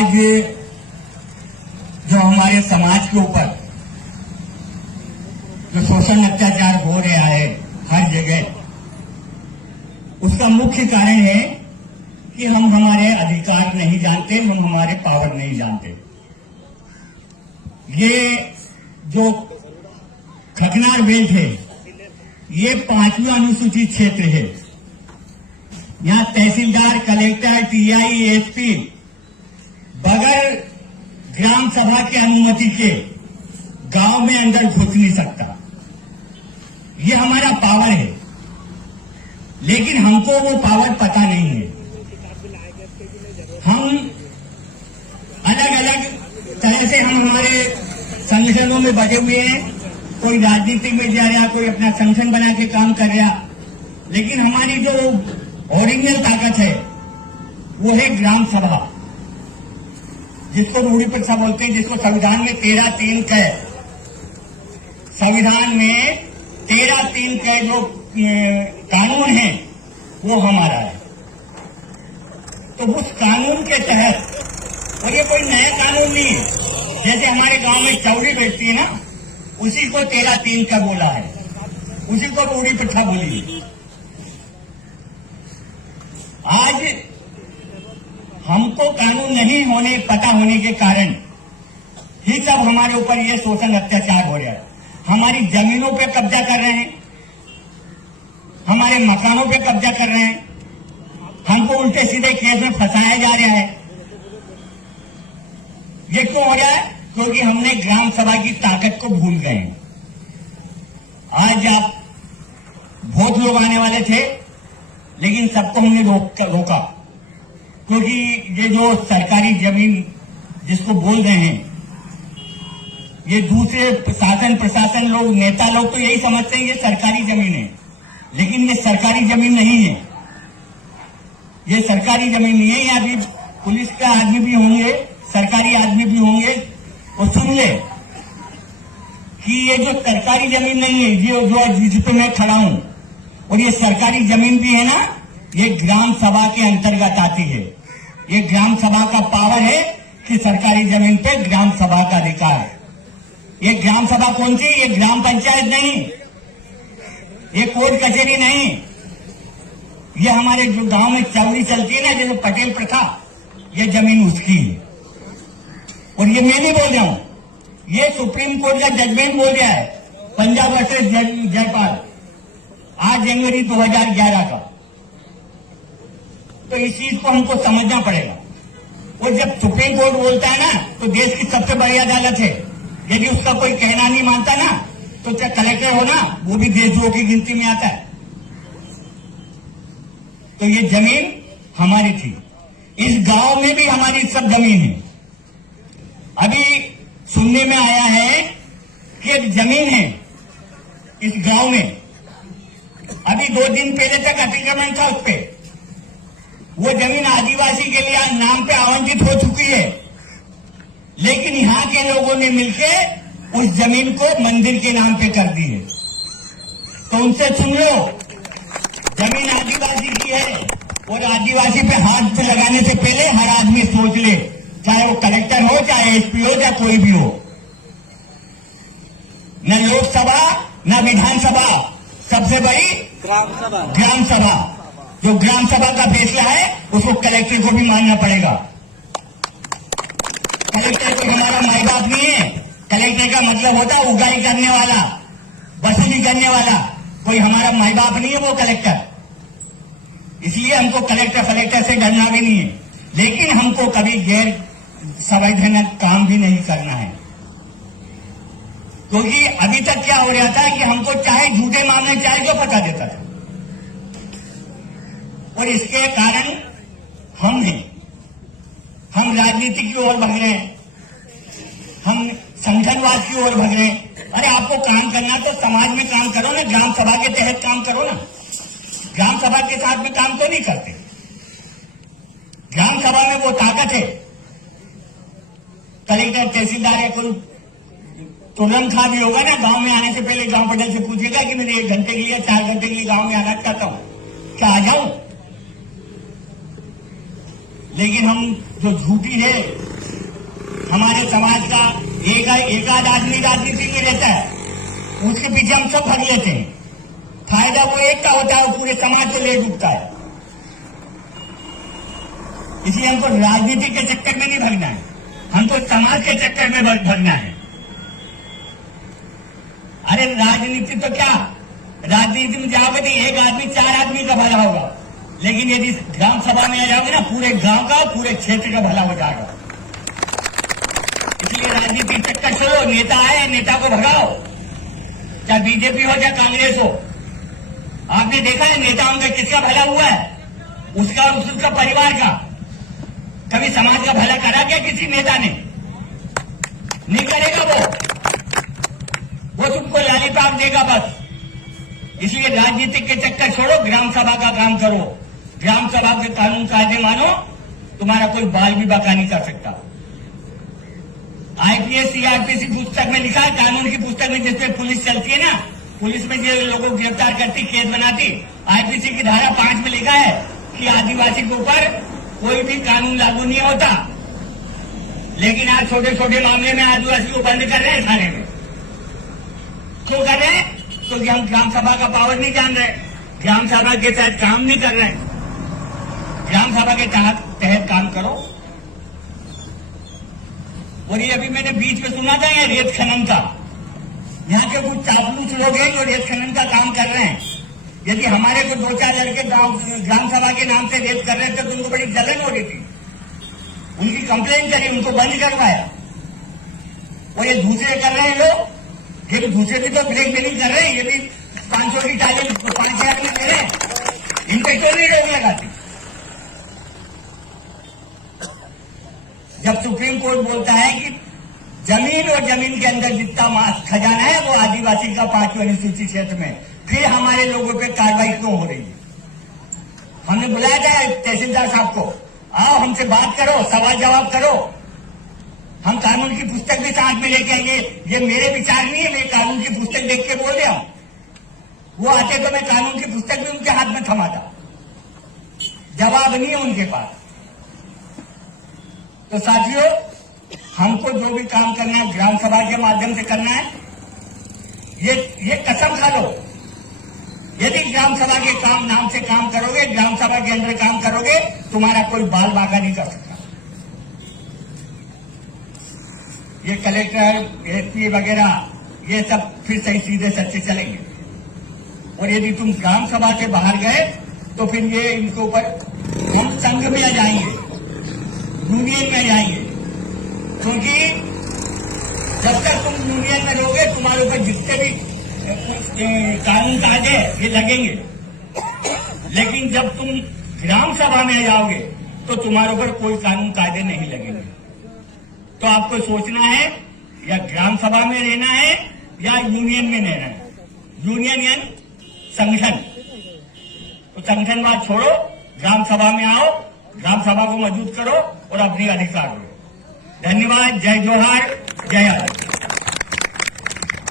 आज जो हमारे समाज के ऊपर जो शोषण अत्याचार हो रहा है हर जगह, उसका मुख्य कारण है कि हम हमारे अधिकार नहीं जानते, हम हमारे पावर नहीं जानते। ये जो खकनार बेल्ट है ये 5वीं अनुसूचित क्षेत्र है। यहां तहसीलदार, कलेक्टर, टीआई, एसपी बगैर ग्राम सभा की अनुमति के गांव में अंदर घुस नहीं सकता। ये हमारा पावर है, लेकिन हमको वो पावर पता नहीं है। हम अलग अलग तरह से हम हमारे संगठनों में बटे हुए हैं। कोई राजनीति में जा रहा, कोई अपना संगठन बना के काम कर रहा, लेकिन हमारी जो ओरिजिनल ताकत है वो है ग्राम सभा, जिसको रूढ़ी प्रथा बोलते हैं, जिसको संविधान में 13(3) का है। संविधान में 13(3) का जो कानून है वो हमारा है। तो उस कानून के तहत, और ये कोई नया कानून नहीं है, जैसे हमारे गांव में चौड़ी बेचती है ना, उसी को 13(3) का बोला है, उसी को रूढ़ी प्रथा बोली है। आज हमको कानून नहीं होने पता होने के कारण ही सब हमारे ऊपर ये शोषण अत्याचार हो रहा है। हमारी जमीनों पे कब्जा कर रहे हैं, हमारे मकानों पे कब्जा कर रहे हैं, हमको उल्टे सीधे केस में फंसाया जा रहा है। ये क्यों हो रहा है? क्योंकि हमने ग्राम सभा की ताकत को भूल गए हैं। आज आप बहुत लोग आने वाले थे, लेकिन सबको हमने रोका, क्योंकि ये जो सरकारी जमीन जिसको बोल रहे हैं, ये दूसरे प्रशासन लोग, नेता लोग तो यही समझते हैं ये सरकारी जमीन है, लेकिन ये सरकारी जमीन नहीं है। ये सरकारी जमीन नहीं है। यहाँ भी पुलिस का आदमी भी होंगे, सरकारी आदमी भी होंगे, और सुन ले कि ये जो सरकारी जमीन नहीं है, जो जिस पे मैं खड़ा हूं, और ये सरकारी जमीन भी है ना, ये ग्राम सभा के अंतर्गत आती है। ये ग्राम सभा का पावर है कि सरकारी जमीन पे ग्राम सभा का अधिकार है। ये ग्राम सभा कौन सी? ये ग्राम पंचायत नहीं, ये कोर्ट कचहरी नहीं। ये हमारे जो गांव में चौड़ी चलती है ना, जैसे पटेल प्रथा, ये जमीन उसकी है। और ये मैं नहीं बोल रहा हूं, ये सुप्रीम कोर्ट का जजमेंट बोल रहा है, पंजाब वर्सेस जयपाल, 8 जनवरी 2011 का। तो इस चीज को हमको समझना पड़ेगा। और जब सुप्रीम कोर्ट बोलता है ना, तो देश की सबसे बड़ी अदालत है। यदि उसका कोई कहना नहीं मानता ना, तो चाहे कलेक्टर हो ना, वो भी देशद्रोह की गिनती में आता है। तो ये जमीन हमारी थी। इस गांव में भी हमारी सब जमीन है। अभी सुनने में आया है कि एक जमीन है इस गांव में, अभी 2 दिन पहले तक अतिक्रमण था उस पे। वो जमीन आदिवासी के लिए नाम पे आवंटित हो चुकी है, लेकिन यहां के लोगों ने मिलकर उस जमीन को मंदिर के नाम पे कर दी है। तो उनसे सुन लो, जमीन आदिवासी की है, और आदिवासी पे हाथ लगाने से पहले हर आदमी सोच ले, चाहे वो कलेक्टर हो, चाहे एसपी हो, चाहे कोई भी हो। न लोकसभा न विधानसभा, सबसे बड़ी ग्राम सभा। जो ग्राम सभा का फैसला है उसको कलेक्टर को भी मानना पड़ेगा। कलेक्टर कोई हमारा माई बाप नहीं है। कलेक्टर का मतलब होता है उगाई करने वाला, वसूली करने वाला। कोई हमारा माई बाप नहीं है वो कलेक्टर। इसलिए हमको कलेक्टर से डरना भी नहीं है, लेकिन हमको कभी गैर संवैधानिक काम भी नहीं करना है। क्योंकि अभी तक क्या हो रहा था कि हमको चाहे झूठे मामले चाहे जो पता देता था, और इसके कारण हम राजनीति की ओर भग रहे हैं, हम संगठनवाद की ओर भग रहे हैं। अरे आपको काम करना तो समाज में काम करो ना, ग्राम सभा के तहत काम करो ना। ग्राम सभा के साथ में काम तो नहीं करते। ग्राम सभा में वो ताकत है, कलेक्टर, तहसीलदार या कोई तुरंत खा भी होगा ना, गांव में आने से पहले गांव पटेल से पूछेगा कि मैंने 1 घंटे के लिए 4 घंटे के लिए गांव में आना चाहता हूं, क्या आ जाऊं? लेकिन हम जो झूठी है हमारे समाज का एक आध आदमी राजनीति में रहता है, उसके पीछे हम सब भाग लेते हैं। फायदा वो एक का होता है, वो पूरे समाज को ले डूबता है। इसलिए हमको राजनीति के चक्कर में नहीं भागना है, हमको समाज के चक्कर में भागना है। अरे राजनीति तो क्या, राजनीति में जाओगे तो एक आदमी 4 आदमी का भला होगा, लेकिन यदि ग्राम सभा में आ जाओगे ना, पूरे गांव का, पूरे क्षेत्र का भला हो जाएगा। इसलिए राजनीति चक्कर छोड़ो, नेता आए, नेता को भगाओ, चाहे बीजेपी हो चाहे कांग्रेस हो। आपने देखा है नेताओं का किसका भला हुआ है? उसका और उसका परिवार का। कभी समाज का भला करा क्या किसी नेता ने? नहीं करेगा वो तुमको लॉलीपॉप देगा बस। इसलिए राजनीतिक के चक्कर छोड़ो, ग्राम सभा का काम करो, ग्राम सभा के कानून कायदे मानो, तुम्हारा कोई बाल भी बाका नहीं कर सकता। आईपीएस सीआरपीसी पुस्तक में लिखा है, कानून की पुस्तक में जिसमें पुलिस चलती है ना, पुलिस में जो लोगों को गिरफ्तार करती, केस बनाती, आईपीसी की धारा 5 में लिखा है कि आदिवासी के ऊपर कोई भी कानून लागू नहीं होता। लेकिन आज छोटे छोटे मामले में आदिवासी को बंद कर रहे हैं थाने में। क्यों कर रहे हैं? क्योंकि हम ग्राम सभा का पावर नहीं जान रहे, ग्राम सभा के तहत काम नहीं कर रहे। ग्राम सभा के तहत काम करो। और ये अभी मैंने बीच में सुना था ये रेत खनन का, यहाँ के कुछ चापलूस लोग हैं जो रेत खनन का काम कर रहे हैं। यदि हमारे को 2-4 लड़के ग्राम सभा के नाम से रेत कर रहे थे तो उनको बड़ी जलन हो रही थी, उनकी कंप्लेंट करी, उनको बंद करवाया। और ये दूसरे कर रहे हैं लोग, ये दूसरे भी तो ब्रेक नहीं कर रहे हैं, ये भी 500 की टाली 5,000 में दे रहे हैं, इन पे क्यों नहीं रोक लगाती? जब सुप्रीम कोर्ट बोलता है कि जमीन और जमीन के अंदर जितना खजाना है वो आदिवासी का 5वीं अनुसूची क्षेत्र में, फिर हमारे लोगों पे कार्रवाई क्यों हो रही है? हमने बुलाया था तहसीलदार साहब को, आओ हमसे बात करो, सवाल जवाब करो। हम कानून की पुस्तक भी साथ में लेके आएंगे। ये मेरे विचार नहीं है, मैं कानून की पुस्तक देख के बोल रहा हूं। वो आते तो मैं कानून की पुस्तक भी उनके हाथ में थमाता। जवाब नहीं है उनके पास। तो साथियों, हमको जो भी काम करना है ग्राम सभा के माध्यम से करना है। ये कसम खा लो, यदि ग्राम सभा के काम नाम से काम करोगे, ग्राम सभा के अंदर काम करोगे, तुम्हारा कोई बाल बाका नहीं कर सकता। ये कलेक्टर एसपी वगैरह ये सब फिर सही सीधे सच्चे चलेंगे। और यदि तुम ग्राम सभा से बाहर गए तो फिर ये इनके ऊपर हम संघ में आ जाएंगे, यूनियन में जाएंगे। क्योंकि जब तक तुम यूनियन में रहोगे तुम्हारे ऊपर जितने भी कानून कायदे ये लगेंगे, लेकिन जब तुम ग्राम सभा में जाओगे तो तुम्हारे ऊपर कोई कानून कायदे नहीं लगेंगे। तो आपको सोचना है या ग्राम सभा में रहना है या यूनियन में रहना है। यूनियन यानी संगठन। तो संगठनवाद छोड़ो, ग्राम सभा में आओ, ग्राम सभा को मजबूत करो और अपने अधिकार लो। धन्यवाद। जय जोहार, जय आजाद।